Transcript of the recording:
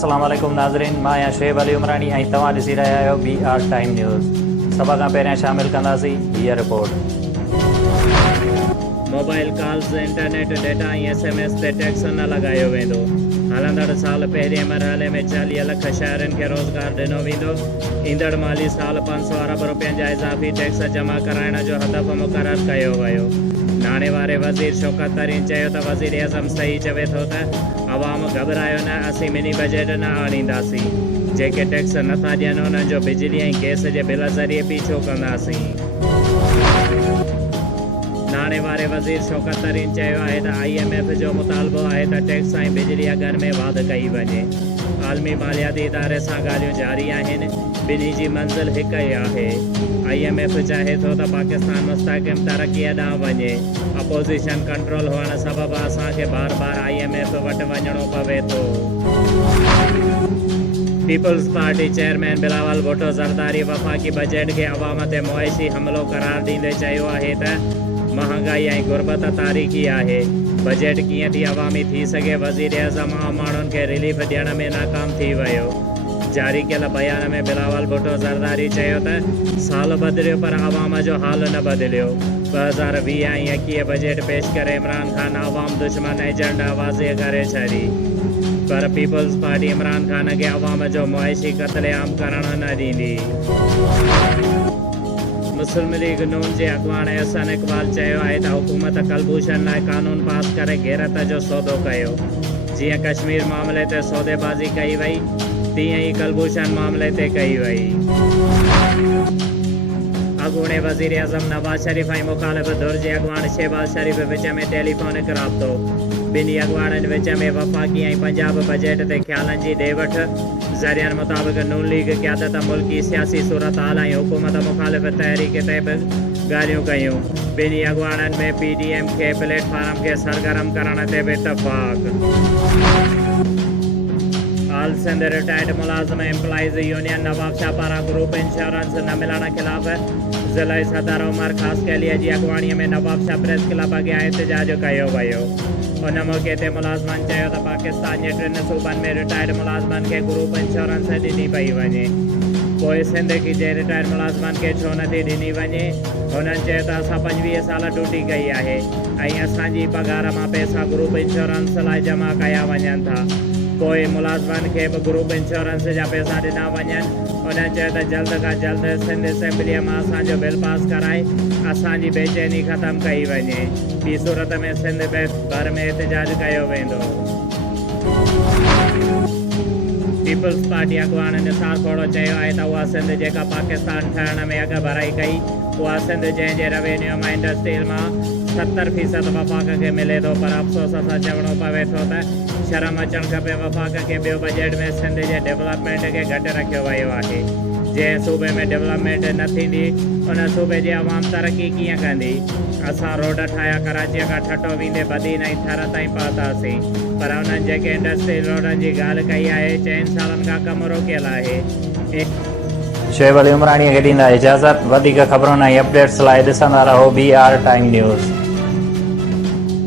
अस्सलाम वालेकुम नाज़रीन, मां आहियां शुएब अली उमरानी ऐं तव्हां ॾिसी रहिया आहियो BR टाइम न्यूज़। सभ खां पहिरियां शामिल कंदासीं हीअ report. Mobile calls, internet data ऐं SMS ते टैक्स न लॻायो वेंदो। हलंदड़ साल पहिरें मरहले में 40 लख शहरनि खे रोज़गार ॾिनो वेंदो। ईंदड़ माली साल 500 अरब रुपयनि जा इज़ाफ़ी टैक्स जमा कराइण जो हदफ़ मुक़ररु कयो वियो। नाणे वारे वज़ीर शौकत तरीन चयो त वज़ीर आज़म सही चवे थो त अवाम घबरायो न, असीं मिनी बजट न आणींदासीं। जेके टैक्स नथा ॾियनि उन्हनि जो बिजली ऐं गैस जे बिल ज़रिए पीछो कंदासीं। नाणे वारे वज़ीर शौकत तरीन चयो आहे त IMF जो मुतालबो आहे त टैक्स ऐं बिजली अघनि में वाधि कई वञे। आलमी मालियाती इदारे सां ॻाल्हियूं जारी आहिनि। ॿिन्ही जी मंज़िल हिकु ई आहे। IMF चाहे थो त पाकिस्तान मुस्तहकम तरक़ीअ ॾांहुं वञे। अपोज़िशन कंट्रोल हुअण सबबु असांखे बार बार IMF वटि वञिणो पवे थो। पीपल्स पार्टी चेयरमैन बिलावल भुट्टो ज़रदारी वफ़ाक़ी बजट खे अवाम ते मुआशी हमिलो करार ॾींदे चयो आहे त महांगाई ऐं गुरबत तारीख़ी आहे। बजट कीअं थी अवामी थी सघे। वज़ीर आज़म आम माण्हुनि खे रिलीफ ॾियण में नाकाम थी वियो। जारी कयल बयान में बिलावल भुट्टो ज़रदारी चयो त साल बदिलियो पर अवाम जो हाल न बदिलियो। 2020 ऐं 21 बजट पेश करे इमरान ख़ान अवाम दुश्मन एजेंडा वाज़े करे छॾी। पर पीपल्स पार्टी इमरान ख़ान खे अवाम जो मुआशी क़त्लेआम करणु न ॾींदी। मुस्लिम लीग नून जे अॻवान अहसन इक़बाल चयो आहे त हुकूमत कलभूषण लाइ कानून पास करे गैरत जो सौदो कयो। जीअं कश्मीर मामले ते सौदेबाज़ी कई वई, तीअं ई कलभूषण मामले ते कई वई। अॻूणे वज़ीर आज़म नवाज़ शरीफ़ ऐं मुख़ालिफ़ धुर जे अॻवान शहबाज़ शरीफ़ विच में टेलीफोनिक राब्तो। ॿिन्ही अॻवाननि विच में वफ़ाक़ी ऐं पंजाब बजट ते ख़्यालनि जी ॾे वठि। ज़रियनि मुताबिक़ नून लीग क़यादत मुल्की सियासी सूरत हाल ऐं हुकूमत मुख़ालिफ़ तहरीक ते बि ॻाल्हियूं कयूं। ॿिन्ही अॻवाननि में PDM खे प्लेटफॉर्म खे सरगर्म करण ते बि इतफ़ाक़। ऑल सिंध रिटायर्ड मुलाज़िम एम्प्लॉइज़ यूनियन नवाब शाह पारां ग्रुप इंश्योरेंस न मिलण ख़िलाफ़ ज़िला सदर उमर ख़ास कैलीअ जी अॻवाणीअ में नवाब शाह प्रेस क्लब अॻियां एहतजाज कयो वियो। उन मौक़े ते मुलाज़िमनि चयो त पाकिस्तान जे 3 सूबनि में रिटायर्ड मुलाज़िमनि खे ग्रुप इंश्योरेंस ॾिनी पई वञे। पोइ सिंध जे रिटायर्ड मुलाज़िमनि खे छो नथी ॾिनी वञे। हुननि चयो त असां 25 साल ड्यूटी कई आहे ऐं असांजी पघार मां पैसा ग्रुप इंश्योरेंस लाइ जमा कया वञनि था। पोइ मुलाज़िमनि खे बि ग्रुप इंश्योरेंस जा पैसा ॾिना वञनि। उन्हनि चयो त जल्द खां जल्द सिंध असेंबलीअ मां असांजो बिल पास कराए असांजी बेचैनी ख़तमु कई वञे। ॿी सूरत में सिंध भर में एहतजाज कयो वेंदो। पीपल्स पार्टी अॻवान निसार खोड़ो चयो आहे त उहा सिंध जेका पाकिस्तान ठहण में अॻु भराई कई, उहा सिंध जंहिंजे रेवेन्यू मां इंडस्ट्रीअ मां 70% वफ़ाक़ खे मिले थो। पर अफ़सोस सां चवणो पवे थो त शर्म अचणु खपे वफ़ाक़ खे ॿियो बजट में सिंध जे डेवलपमेंट खे घटि रखियो वियो आहे। जंहिं सूबे में डेवलपमेंट न थींदी उन सूबे जी अवाम तरक़ी कीअं कंदी। असां रोड ठाहिया, कराचीअ खां ठटो वेंदे बदीन ऐं थर ताईं पहुतासीं, पर उन्हनि जेके इंडस्ट्री रोडनि जी ॻाल्हि कई आहे 4 सालनि खां कमु रोकियल आहे। शुएब अली उमरानीअ खे ॾींदा इजाज़त। वधीक ख़बरुनि ऐं अपडेट्स लाइ ॾिसंदा रहो BR टाइम न्यूज़।